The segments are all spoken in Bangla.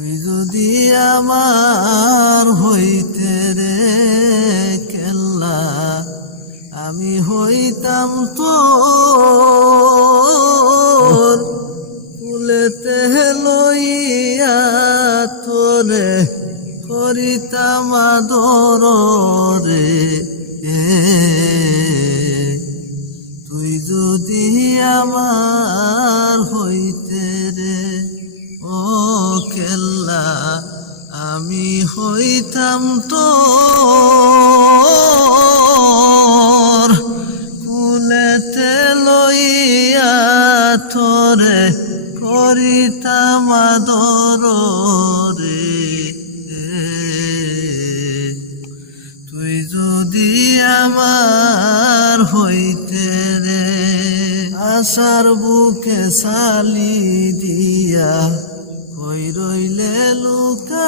তুই যদি আমার হইতে রে কেল্লা, আমি হইতাম তোর কুলেতে লইয়া তোরে করিতাম আদর রে। তুই যদি আমার হইতে রে ও কেল্লা, আমি হইতাম তোর কুলেতে লইয়া তোরে করিতাম আদর রে। তুই যদি আমার হইতে রে আশার বুকে সালি দিয়া কই রইলে লুকাই,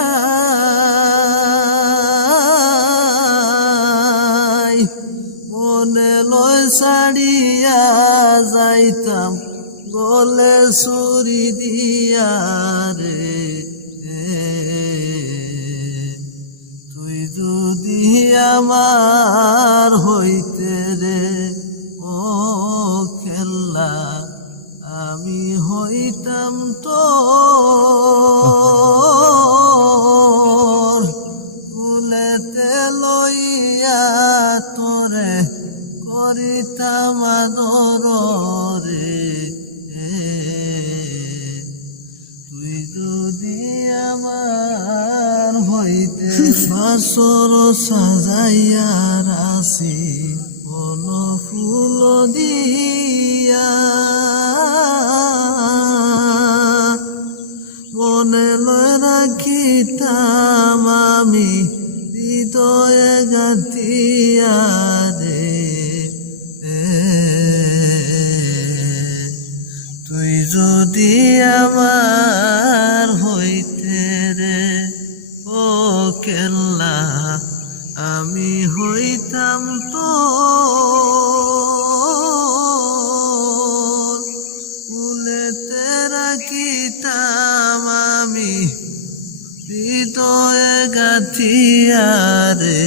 মনে লয় ছাড়িয়া যাইতাম গলে ছুরি দিয়া রে। তুই যদি আমার হইতে রে ও কেল্লা, আমি হইতাম তোর কুলেতে লইয়া তোরে করিতাম আদর রে। তুই যদি আমার হইতে বাসর সাজাইয়া রাশি বন ফুল দিয়া, মনে লয় রাখিতাম আমি হৃদয়ে গাঁথিয়া রে। তুই যদি আমার হইতে রে ও কেল্লা, আমি হইতাম তোর কুলেতে রাখিতাম আমি হৃদয়ে গাঁথিয়া রে।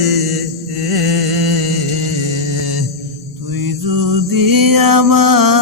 তুই যদি আমার